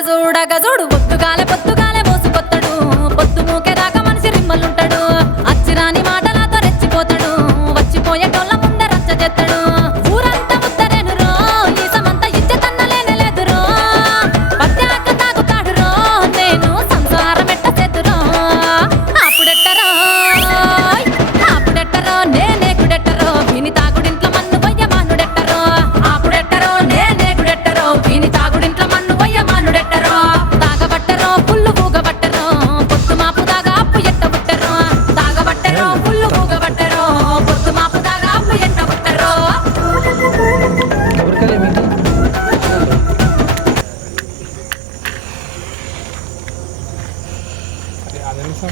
చూడు పొద్దుగాలే పొద్దుగాలే మోసుకొత్తడు పొద్దు మూకేదాకా మనిషి రిమ్మలుంటాడు అచ్చిరాని మాటలతో రెచ్చిపోతాడు వచ్చిపోయేటోళ్ళ ముందే రచ్చ చేస్తాడు ఊరంతా ముద్దరేను రో ఈ సమంత ఇజ్జతన్న లేనే లేదురో పత్యాక తాగుతాడు రో నేను సంసారం ఎట్ట చేతురో అప్పుడెట్టరో నేనే గుడెట్టరో విని తాగుడింట్లో మన్ను వయ్య మానుడెట్టరో అప్పుడెట్టరో నేనే గుడెట్టరో విని తాగుడింట్లో మన్ను వయ్య మానుడెట్టరో తాగబట్టరో పుల్లు ఊగబట్టరో పొత్తు మాపు దాగా అప్పు ఎట్ట బుట్టరో తాగబట్టరో పుల్లు ఊగబట్టరో పొత్తు మాపు దాగా అప్పు ఎట్ట బుట్టరో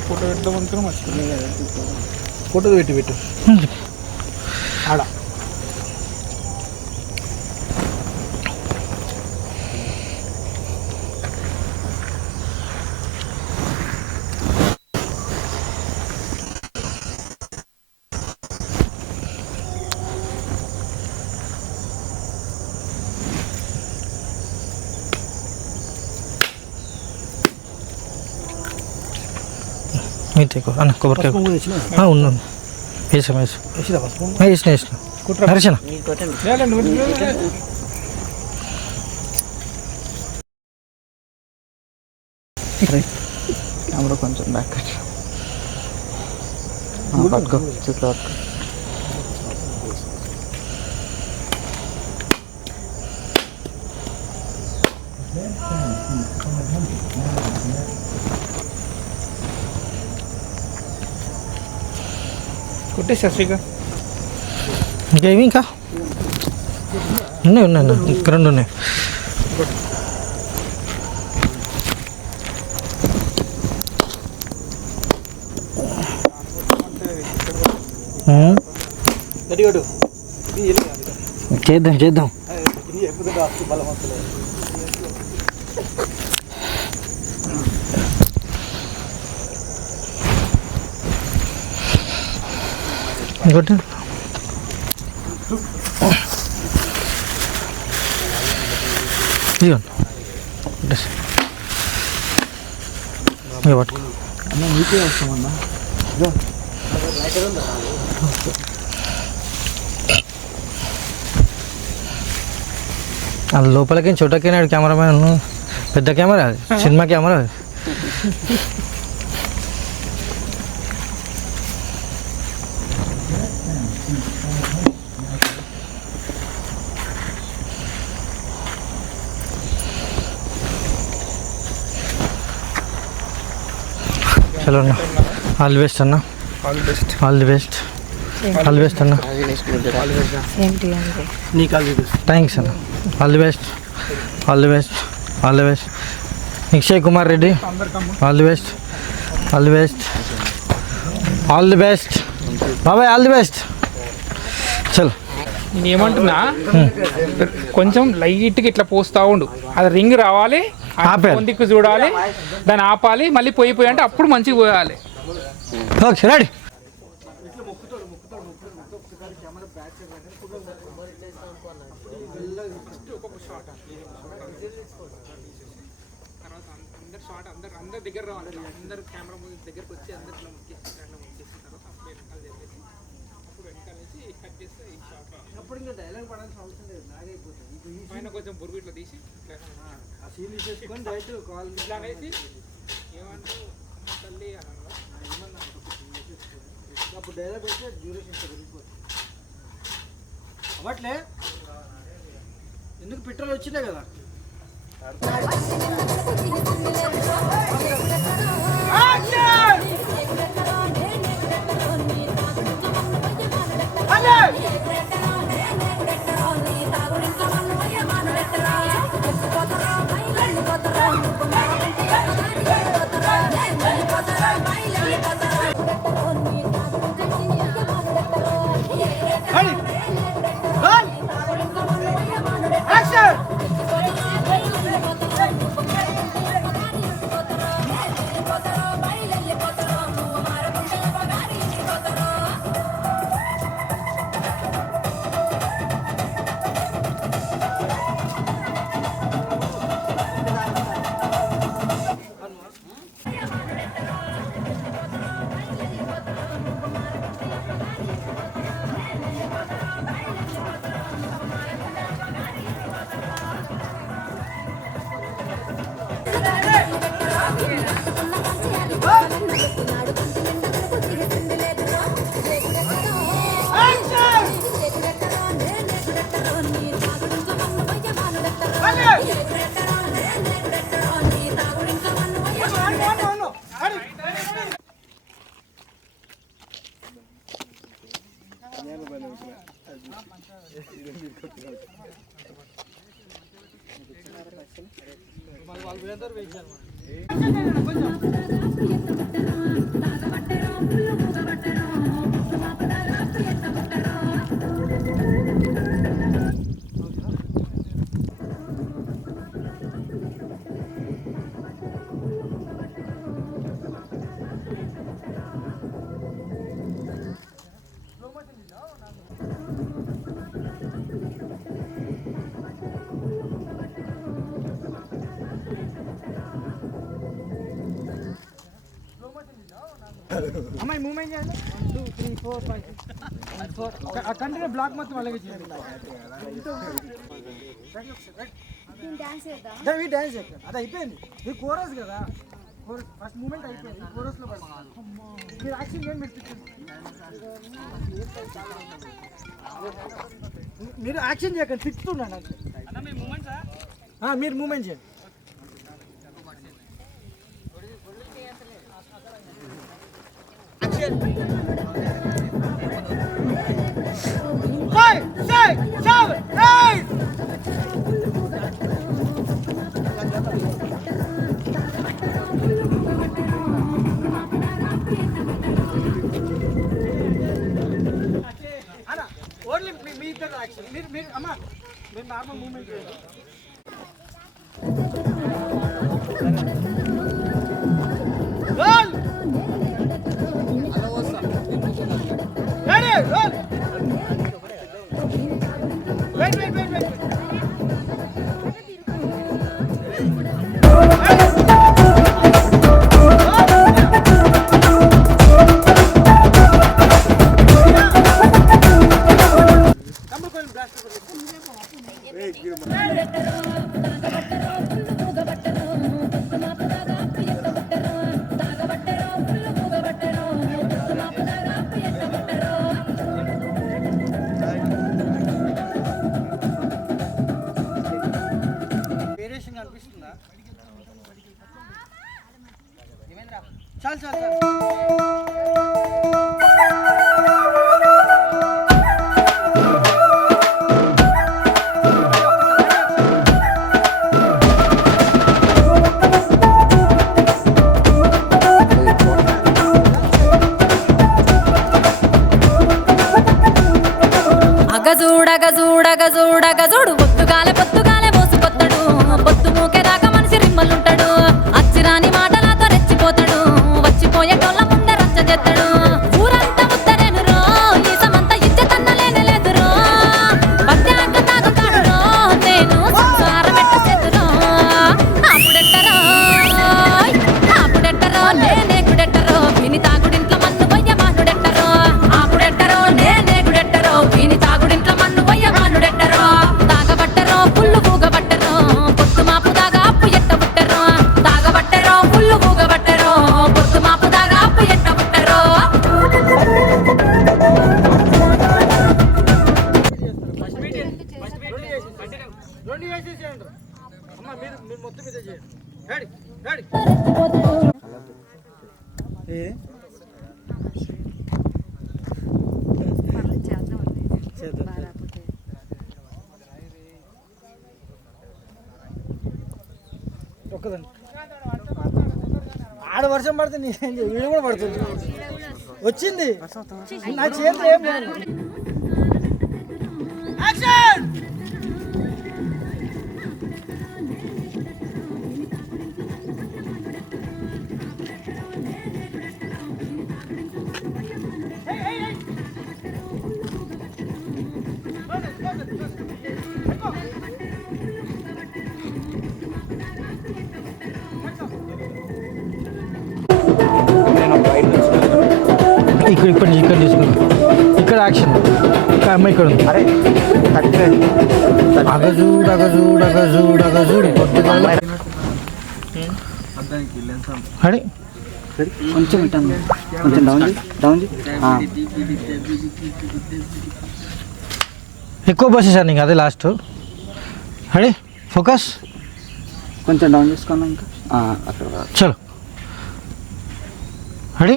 ఫోటో పెడదాం అనుకున్నా మర్చిపోయి ఫోటో పెట్టు ఆడ మీతో అన్న కొబ్బరికాయ ఉన్నాను వేసాం వేసిన నరేషనా కెమెరా కొంచెం బ్యాక్ పట్టుకో చేతిలో పట్టుకో కొట్టేసా శ్రీగా ఇంకేమి ఇంకా ఉన్నాయి ఇంకా రెండు ఉన్నాయి చేద్దాం ఇంకోటి ఇదిగోండి పట్టుకో నీకే వస్తామన్నా లోపలికి చోటకైనా కెమెరామెన్ పెద్ద కెమెరా సినిమా కెమెరా చలో అన్న ఆల్ ది బెస్ట్ అన్న ఆల్ ది బెస్ట్ అన్న థ్యాంక్స్ అన్న all the best Nikshay Kumar Reddy all the best బాబాయ్ ఆల్ ది బెస్ట్ చలో నేను ఏమంటున్నా కొంచెం లైట్గా ఇట్లా పోస్తా ఉండు అది రింగ్ రావాలి దిక్కు చూడాలి దాన్ని ఆపాలి మళ్ళీ పోయి అంటే అప్పుడు మంచిగా పోయాలి ఓకే రెడీ అందరి దగ్గర రావాలి అందరు కెమెరా దగ్గరకు వచ్చి అందరిలో పైన కొంచెం బురుగు ఇట్లా తీసి ఇట్లా అనేసి ఏమంటారు తల్లి అప్పుడు డైలాగ్ వస్తే డ్యూరేషన్ అవట్లే ఎందుకు పెట్రోల్ వచ్చిందే కదా వాళ్ళు వీళ్ళందరూ వెయిట్ చేయాలి. అమ్మాయి మూమెంట్ చేయండి 1 2 3 4 5 4 ఆ కంటిన్యూ బ్లాక్ మొత్తం అలాగే చేయండి. డాన్స్ చేద్దాం. అది అయిపోయింది. ఇది కోరస్ కదా, ఫస్ట్ మూమెంట్ అయిపోయింది. కోరస్ లో మీరు యాక్షన్ చేయండి. మీరు యాక్షన్ చేయకండి, తిప్పుతున్నాను అంతే. మీరు మూమెంట్ చేయండి. ఓన్లీ మీ ఇద్దరు యాక్షన్. మీరు అమ్మా మీరు నార్మల్ మూమెంట్ చేయండి. వేరియేషన్ కనిపిస్తుందా? చాలు చాలు చాలు. అగజూడు పొత్తుగాలే మోసుకొత్తడు. పొత్తు మూకేదాకా మనిషి రిమ్మలుంటాడు. అచ్చిరాని మాటలతో రెచ్చిపోతాడు. వచ్చిపోయేటోళ్ళ ముందే రచ్చ చేస్తాడు. ఊరంతా ముద్దరేను రో, ఈ సమంత ఇజ్జతన్న లేదురో. పత్యాక తాగుతాడు రో, నేను సంసారం ఎట్ట చేతురో. అప్పుడెట్టరో నేనే గుడెట్టరో, విని తాగుడింట్లో మన్ను పోయ్య మానుడెట్టరో. అప్పుడెట్టరో నేనే గుడెట్టరో, విని తాగుడింట్లో మన్ను పోయ్య మానుడెట్టరో. తాగబట్టరో పుల్లు ఊగబట్టరో, పొత్తు మాపు దాగా అప్పు ఎట్ట బుట్టరో. తాగబట్టరో పుల్లు ఊగబట్టరో, పొత్తు మాపు దాగా అప్పు ఎట్ట బుట్టరో. రెండు చేసేసేయండి. అమ్మ మీరు మొత్తం మీద చేయండి. Ready ready. ఒక్కదండి ఆడ వర్షం పడితే నేనేం వీడు కూడా పడుతుంది. వచ్చింది నా చేతిలో ఏం లేదు. యాక్షన్. ఇక్కడ తీసుకున్నాం. ఇక్కడ యాక్షన్. అమ్మాయి ఇక్కడ ఉంది. అగజూడు పొద్దుగాల అడే కొంచెం కొంచెం డౌన్ ఎక్కువ బస్సెస్ నీకు అదే లాస్ట్. అడే ఫోకస్ కొంచెం డౌన్ చేసుకున్నాం. ఇంకా అక్కడ చలో. అడే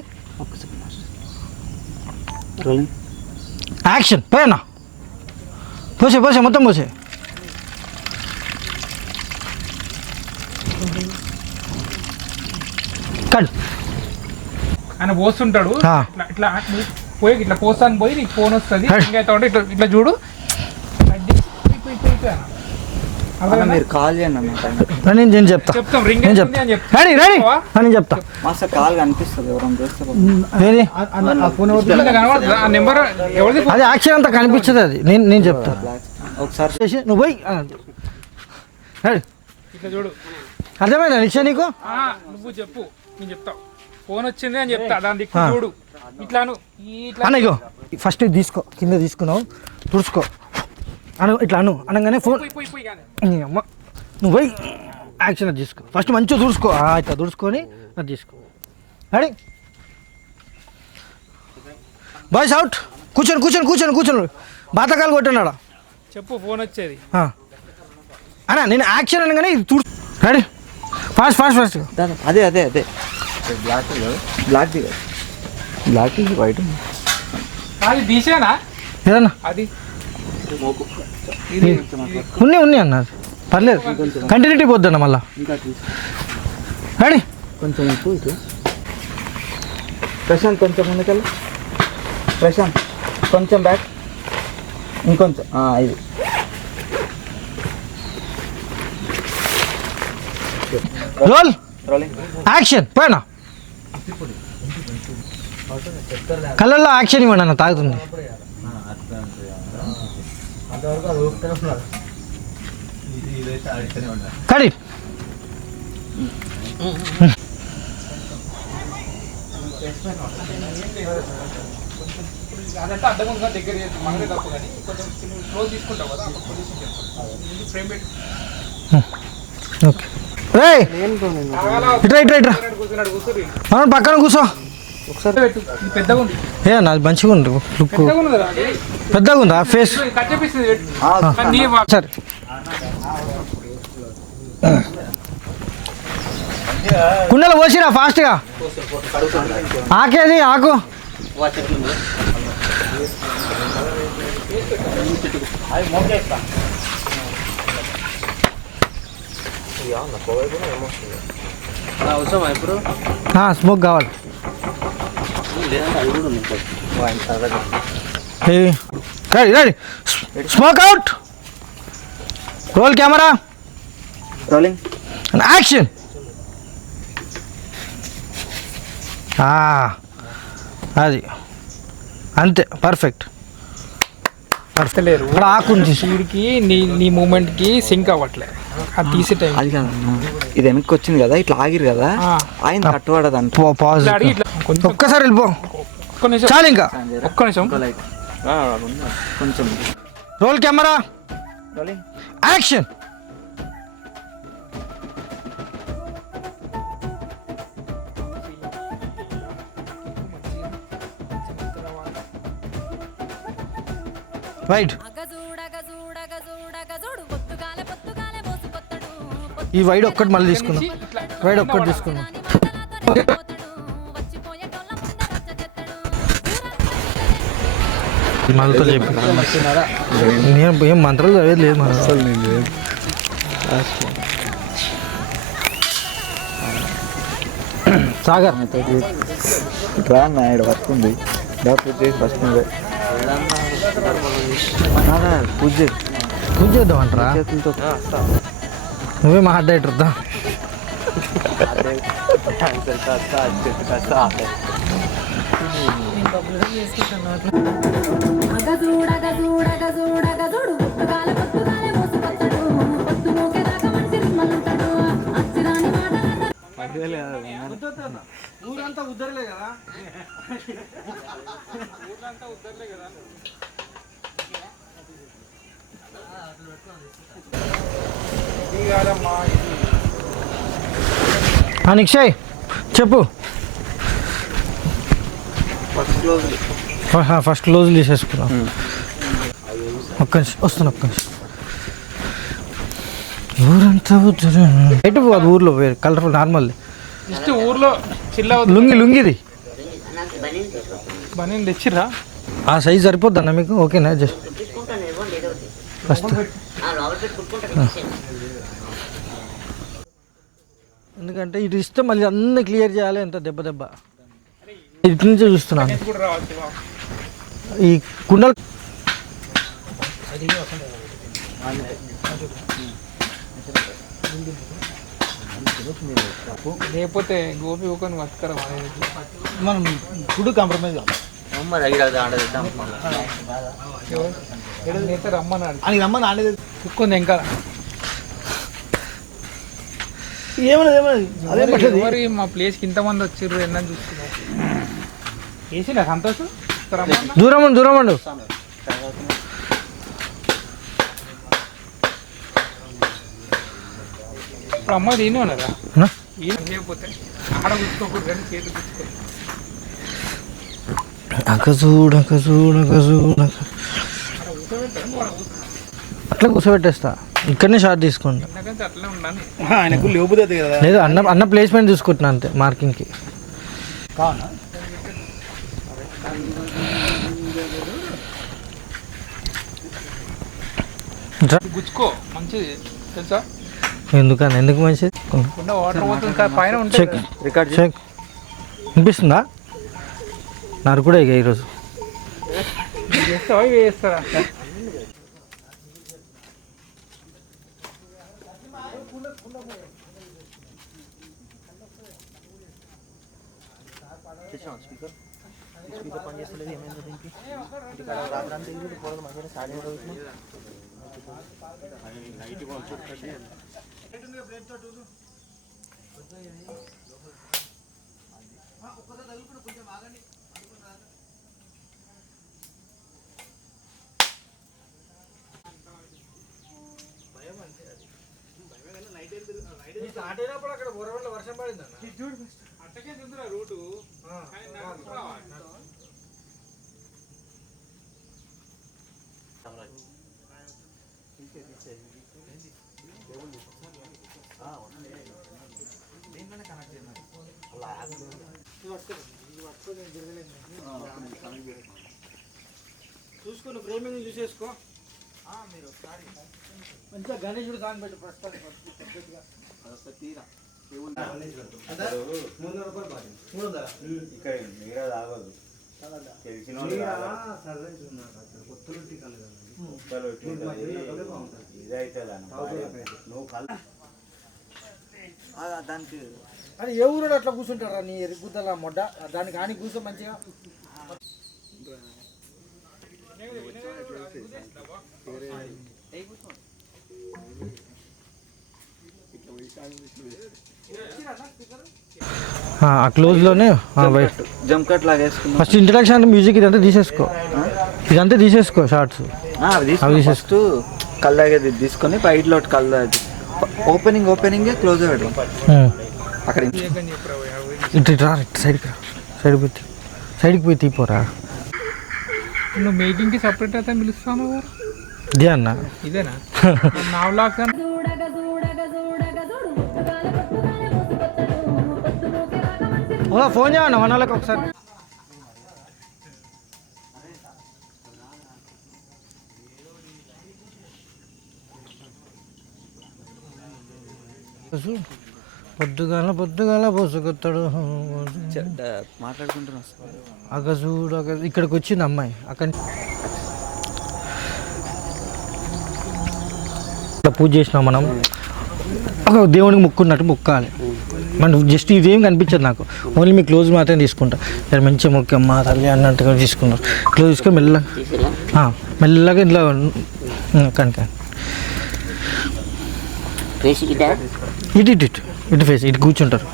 యాక్షన్ పోయన్నా పోసే మొత్తం పోసే కట్ ఆయన పోస్తుంటాడు ఆ. ఇట్లా ఇట్లా పోయి ఇట్లా పోస్తాను పోయి నీకు ఫోన్ వస్తుంది ఇంకా అయితే ఇట్లా ఇట్లా చూడు మీరు కాల్ చేయండి అన్న నేను చెప్తా చెప్తాం రింగ్ నేను అవుతుంది అని చెప్తా రెడీ నేను చెప్తా మాస్టర్ కాల్ కనిపిస్తుంది ఎవరైనా చేస్తే ఏది కనబడుతుంది ఆ నెంబర్ ఎవరిది అది యాక్షన్ అంతా కనిపించదు అది నేను చెప్తా ఒకసారి చేసి నువ్వు పోయి రెడీ ఇట్లా చూడు అర్థమైందా నిశ్చయ నీకు నువ్వు చెప్పు నేను చెప్తా ఫోన్ వచ్చింది అని చెప్తా దాని దిక్కు చూడు ఇట్లాను ఇట్లా అన్న ఇగో ఫస్ట్ తీసుకో కింద తీసుకున్నావు తుడుచుకో ఇట్లా అనగానే ఫోన్ పోయి పోయి పోయి కానీ నీ అమ్మ నువ్వు పోయి యాక్షన్ అది తీసుకో ఫస్ట్ మంచిగా తుడుచుకో ఇట్లా తుడుచుకొని అది తీసుకో రెడీ బాయ్స్ అవుట్ కూర్చొని బాతకాలు కొట్టన్నాడా చెప్పు ఫోన్ వచ్చేది అన్నా నేను యాక్షన్ అనగానే ఇది తుడు రెడీ ఫాస్ట్ అదే బ్లాక్ వైట్ అది తీసేనా ఏదన్నా అది ఉన్నాయి అన్న పర్లేదు కంటిన్యూటీ పోద్దన్న మళ్ళా రెడీ కొంచెం ఇటు ఇటు ప్రశాంత్ కొంచెం ముందుకెళ్ళి ప్రశాంత్ కొంచెం బ్యాక్ ఇంకొంచెం ఇది రోల్ రోలింగ్ యాక్షన్ పోయినా కళ్ళల్లో యాక్షన్ ఇవ్వండి అన్న తాగుతుంది కడి అదంటే అర్థం దగ్గర మనమే తప్పు కానీ కొంచెం క్లోజ్ తీసుకుంటావు కదా ఫ్రేమ్ పెట్టి ఓకే రే ఇట్రా కూర్చున్నాడు కూర్చుని మనం పక్కన కూర్చో ఒకసారి పెట్టు ఇది పెద్దగా ఉంది ఏ నాది మంచిగా ఉంది లుక్ పెద్దగా ఉంది కదా పెద్దగా ఉందా ఫేస్ కట్ చేపిస్తుంది పెట్టు కానీ నీ సరే కుండలు పోసిరా ఫాస్ట్గా ఆకేది ఆకు స్మోక్ కావాలి ready smoke out roll camera rolling action అది అంతే పర్ఫెక్ట్ లేరు అక్కడ ఆకుని తీసి వీడికి నీ మూమెంట్కి సింక్ అవ్వట్లే అది తీసే టైం అది కాదు ఇది వెనక్కి వచ్చింది కదా ఇట్లా ఆగిరు కదా ఆయన కట్టుబడదంట పాజ్ ఇట్లా కొంచెం ఒక్కసారి వెళ్ళిపో ఒక్క నిమిషం చాలు ఇంకా ఒక్క నిమిషం కొంచెం roll camera rolling action right ఈ వైడ్ ఒక్కటి మళ్ళీ తీసుకున్నాం వైడ్ ఒక్కటి తీసుకున్నాం మనతో చెప్పి నేను ఏం మంత్రాలు చదివేది లేదు మన అసలు నేను సాగర్ నాయుడు వస్తుంది పూజ చేసి ఫస్ట్ పూజ పూజ చేద్దాం అంటారా చేతులతో నువ్వే మా హడ్ అయిటర్ దా ఊరంతా ఉద్దరలే కదా నిక్షయ్ చెప్పు ఫస్ట్ క్లోజ్ తీసేసుకున్నాం ఒక్క నిమిషం వస్తున్నా ఒక్క నిమిషం ఊరంతా ఎటు అది ఊర్లో కలర్ఫుల్ నార్మల్ జస్ట్ ఊర్లో చిల్ల లుంగిది బనీ తెచ్చిర్రా ఆ సైజ్ సరిపోద్దన్న మీకు? ఓకేనా? జస్ట్ ఫస్ట్ ఎందుకంటే ఇటు ఇస్తే మళ్ళీ అన్నీ క్లియర్ చేయాలి. ఎంత దెబ్బ ఇటు నుంచే చూస్తున్నాను. ఈ కుండలు లేకపోతే గోపి ఒక వస్కరం మనం ఫుడ్ కాంప్రమైజ్ రమ్మని కుక్కుంది ఇంకా ఏమన్నది మా ప్లేస్కి ఇంతమంది వచ్చిర్రు ఎన్న చూస్తున్నారు. వేసినా సంతోష్ దూరం ఉండు. ఇప్పుడు అమ్మ దీని ఉన్నారా లేకపోతే ఆడ కూర్చోకూడదు కానీ చేతులు కూర్చోకూడదు. అట్లా కూర్చోబెట్టేస్తా. ఇక్కడనే షార్ట్ తీసుకోండి. అట్లనే ఉండాలి. ఆయనకు లేపుతుంది కదా. లేదు అన్న ప్లేస్మెంట్ చూసుకుంటున్నా అంతే మార్కింగ్కి. గుచ్చుకో మంచిది తెలుసా? ఎందుకు మంచిది? వాటర్ పోతుంది పైన ఉంటుంది. రికార్డ్ చెక్ వినిపిస్తుందా? నాకు కూడా ఇక ఈరోజు చేస్తావా వేస్తారా? వర్షం పడిందన్న అట్టకే తిందురా రూటు చూసుకుని ఫ్రేమింగ్ చూసేసుకో. మీరు ఒకసారి మంచిగా గణేశుడు దాన్ని పెట్టి ప్రస్తుతానికి అని ఏ ఊరు అట్లా కూర్చుంటారా నీ ఎరుగుద్దల మొడ్డ దానికి ఆని కూర్చో మంచిగా. ఆ క్లోజ్లోనే జంకట్ లాగా వేసుకున్నాం. ఫస్ట్ ఇంట్రడక్షన్ అంటే మ్యూజిక్ ఇదంతా తీసేసుకో షార్ట్స్ అవి ఫస్ట్ కళ్ళగా తీసుకొని బయటలో కళ్ళ ఓపెనింగ్ క్లోజ్ పెడదాం. అక్కడ ఇటు రా, సైడ్కి పోయి తీపోరా. నువ్వు మీటింగ్కి సపరేట్ అయితే పిలుస్తాను. ఇదే అన్న ఇదేనా నా వ్లాగ్స్ అని ఫోన్ చేయమన్నా మన వాళ్ళకి ఒకసారి. పొద్దుగాల పోసుకొస్తాడు మాట్లాడుకుంటున్నా. అగజూడు ఇక్కడికి వచ్చింది అమ్మాయి. అక్కడ పూజ చేసినాం మనం. ఒక దేవునికి ముక్కున్నట్టు ముక్కాలి. మనం జస్ట్ ఇదేం కనిపించదు నాకు. ఓన్లీ మీ క్లోజ్ మాత్రమే తీసుకుంటా. సరే మంచిగా ముఖ్యం మా తల్లి అన్నట్టుగా తీసుకున్నారు. క్లోజ్ తీసుకొని మెల్లగా ఇట్లా కనుక ఇటు ఫేస్ ఇటు కూర్చుంటారు.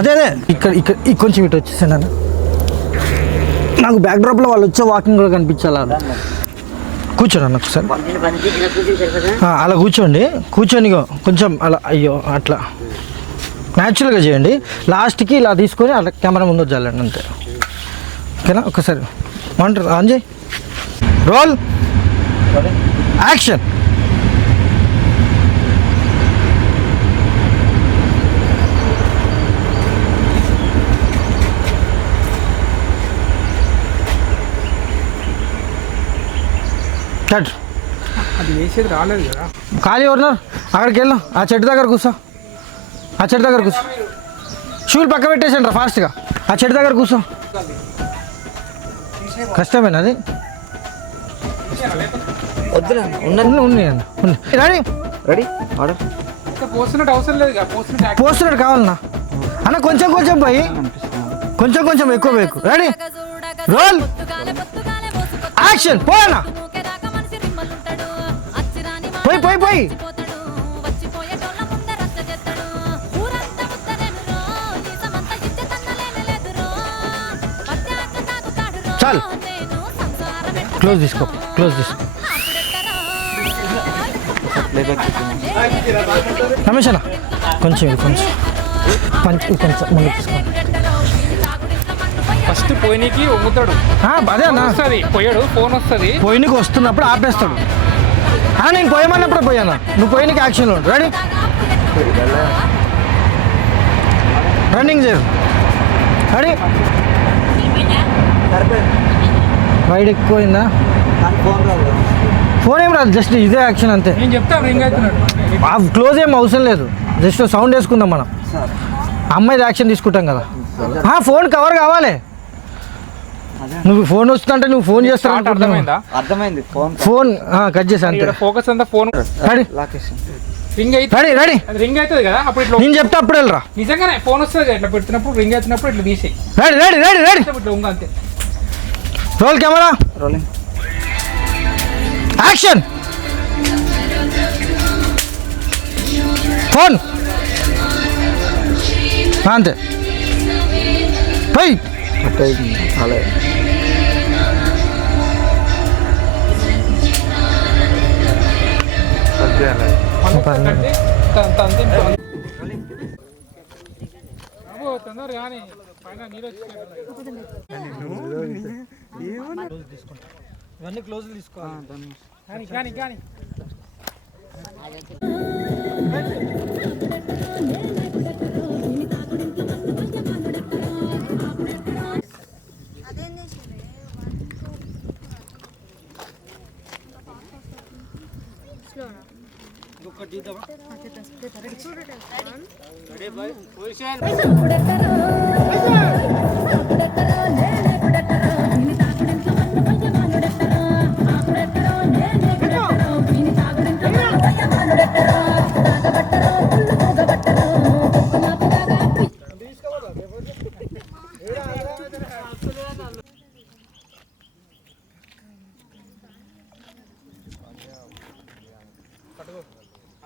అదే ఇక్కడ కొంచెం ఇటు వచ్చేసాను అన్న. నాకు బ్యాక్ డ్రాప్లో వాళ్ళు వచ్చే వాకింగ్ కూడా కనిపించాలి. కూర్చోండి అన్న ఒకసారి. అలా కూర్చొని కొంచెం అలా అయ్యో అట్లా న్యాచురల్గా చేయండి. లాస్ట్కి ఇలా తీసుకొని అలా కెమెరా ముందు వచ్చాలండి అంతే. ఓకేనా? ఒకసారి మానిటర్ ఆన్ చేయి. Role action. కట్ అది వేసేది రాలేదు కదా. ఖాళీ ఎవరున్నారు అక్కడికి వెళ్ళు, ఆ చెట్టు దగ్గర కూర్చో, ఆ చెట్టు దగ్గర కూర్చో. షూలు పక్క పెట్టేసండి రా ఫాస్ట్గా, ఆ చెట్టు దగ్గర కూర్చో. కష్టమేనా అది? వద్దురా ఉన్నాయండి రెడీ రెడీ ఆర్డర్ పోస్తున్నట్టు అవసరం లేదు కదా, పోస్తున్నాడు కావాలన్నా అన్న, కొంచెం కొంచెం పోయి, కొంచెం కొంచెం ఎక్కువ వేకు. Ready roll action. పోయన్నా పోయి పోయి పోయి. చాలు క్లోజ్ తీసుకో, క్లోజ్ తీసుకో. రమేష్ అన్న కొంచెం ఇది కొంచెం కొంచెం ముందు తీసుకో. ఫస్ట్ పోయినకి వంగుతాడు, అదే అన్న వస్తుంది పోయాడు, ఫోన్ వస్తుంది, పోయినకి వస్తున్నప్పుడు ఆపేస్తాడు. నేను పోయమన్నప్పుడు పోయాను, నువ్వు పోయినకి యాక్షన్లో ఉండు. రెడీ రన్నింగ్ చేయరు. రెడీ వైడ్ ఎక్కువైందా? ఫోన్ ఏం రాదు, జస్ట్ ఇదే యాక్షన్ అంతే. నేను చెప్తాను రింగ్ అవుతున్నాడు. క్లోజ్ ఏం అవసరం లేదు, జస్ట్ సౌండ్ వేసుకుందాం మనం. అమ్మాయిది యాక్షన్ తీసుకుంటాం కదా. ఫోన్ కవర్ కావాలి. నువ్వు ఫోన్ వస్తుందంటే నువ్వు ఫోన్ చేస్తావు, అర్థమైందా? అర్థమైంది. ఫోన్ కట్ చేసి అంతే. ఫోకస్ అంతా ఫోన్. రెడీ రింగ్ అయితే రెడీ రెడీ రింగ్ అవుతుంది కదా, అప్పుడు ఇట్లా నేను చెప్తే అప్పుడు వెళ్ళరా. నిజంగానే ఫోన్ వస్తుంది కదా, ఇట్లా పెడుతున్నప్పుడు రింగ్ అవుతున్నప్పుడు ఇట్లా తీసేయి, రెడీ రెడీ రెడీ రెడీ ఇట్లా ఉంగ అంతే. Roll camera rolling action. Phone అంతే పోయి. అలా తొందర కానీ పైన నీరు ఇవన్నీ క్లోజ్ తీసుకోవాలి. కానీ కానీ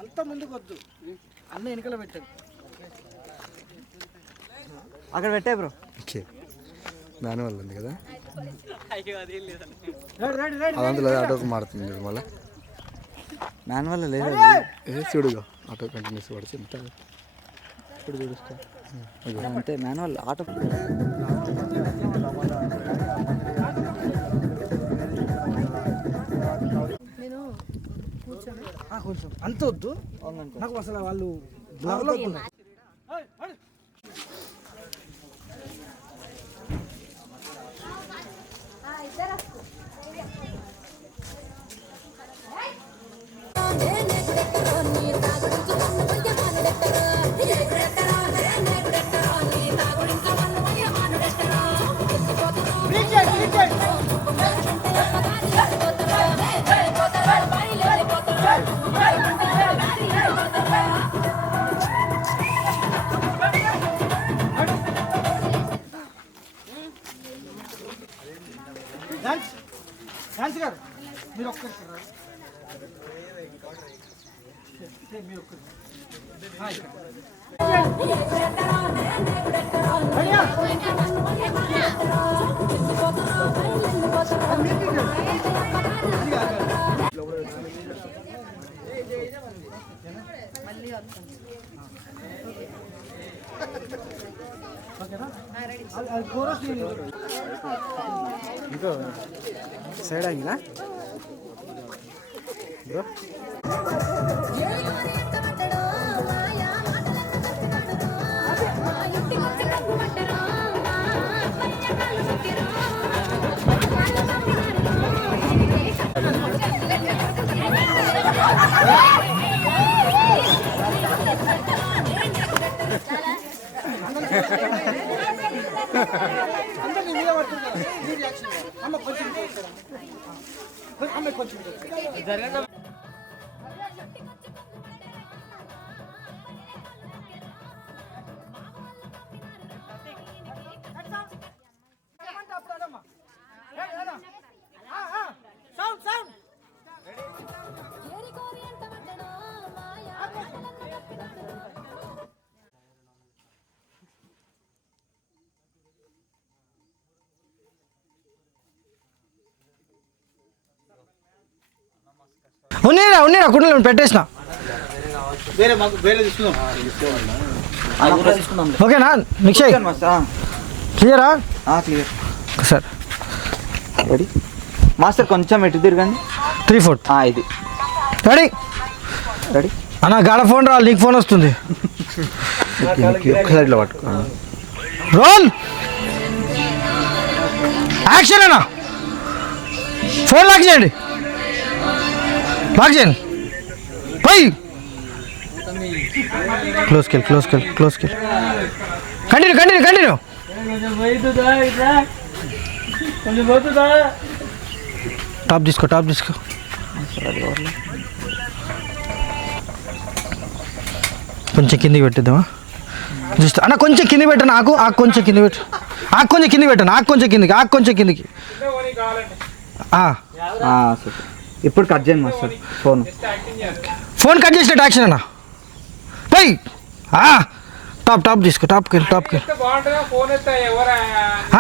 అంత ముందుకు వద్దు, అన్న వెనకాల పెట్టాడు. అక్కడ పెట్టే బ్రో. దానివల్ల ఉంది కదా, అదంతా ఆటోకి మారుతుంది మళ్ళీ. దాని వల్ల లేదు చూడుగా ఆటో కంటిన్యూస్ పడిచి ఎంత ఇప్పుడు చూడుస్తా అంతే. మాన్యువల్ ఆటో కొంచెం అంత వద్దు నాకు, అసలు వాళ్ళు బ్లాగ్లో ఉన్నారు. ఝాన్సీ గారు మీరు ఒక్కరికి మీరు ఒక్కరికి ఇంకా సైడ్ ఆగినా అమ్మ కొంచెం అమ్మ కొంచెం సౌండ్ సౌండ్ ఉన్నీరా కుండలో పెట్టేసిన ఓకేనా మిక్స్ అయ్యి క్లియరా క్లియర్ సార్ రెడీ మాస్టర్ కొంచెం ఎటు తిరగండి 3/4 ఇది రెడీ రెడీ అన్న గాడ ఫోన్ రావాలి నీకు ఫోన్ వస్తుంది ఒక సైడ్లో పట్టుకోండి రోల్ యాక్షన్ అన్న ఫోన్ లాక్ చేయండి పై క్లోజ్కి కంటిన్యూ టాప్ తీసుకో కొంచెం కిందికి పెట్టేద్దామా జస్ట్ అన్న కొంచెం కింది పెట్టాను ఆకు కొంచెం కింది పెట్టు ఆకు కొంచెం కిందికి ఇప్పుడు కట్ చేయండి మాస్టర్ ఫోన్ కట్ చేసినట్టు యాక్షన్ అన్న పై టాప్ తీసుకో టాప్కి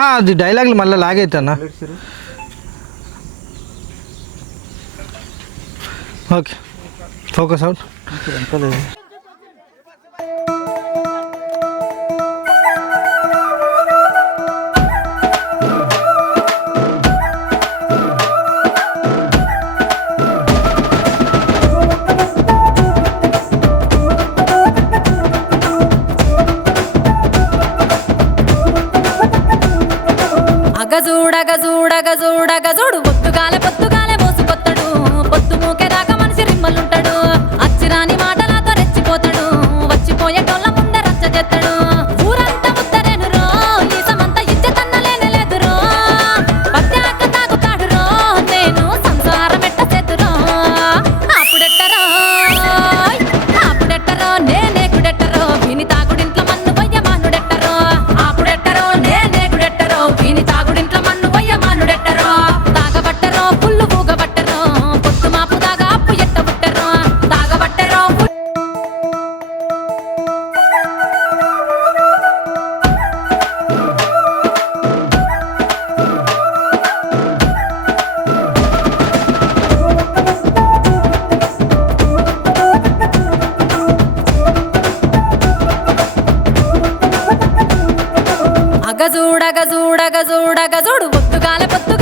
అది డైలాగులు మళ్ళీ లాగైతే అన్న ఓకే ఫోకస్ అవుట్ చూడు పొత్తుగాలే మోసుకొత్తడు పొత్తు మూకే రాక మనిషి రిమ్మలుంటాడు అచ్చిరాని మాటలతో రెచ్చిపోతాడు వచ్చిపోయేటోళ్ళ ముందే రచ్చ చేస్తాడు ఊరంతా ముద్దరేను రో ఈ సమంత ఇచ్చేతన్నలేనే లేదు రో పత్యాక తాగుతాడు రో నేను సంసారం ఎట్ట చేతురో అప్పుడెట్టరో నేనేకుడెట్టరో విని తాగుడింట్ల మన్ను వయ్య మానుడెట్టరో అప్పుడెట్టరో నేనేకుడెట్టరో విని తాగుడింట్ల మన్ను వయ్య మానుడెట్టరో తాగబట్టరో పుల్లు ఊగబట్టరో పొత్తు మాపు దాగా అప్పు ఎట్టబుట్టరో తాగబట్టరో చూడు పొత్తుగాలే పొత్తు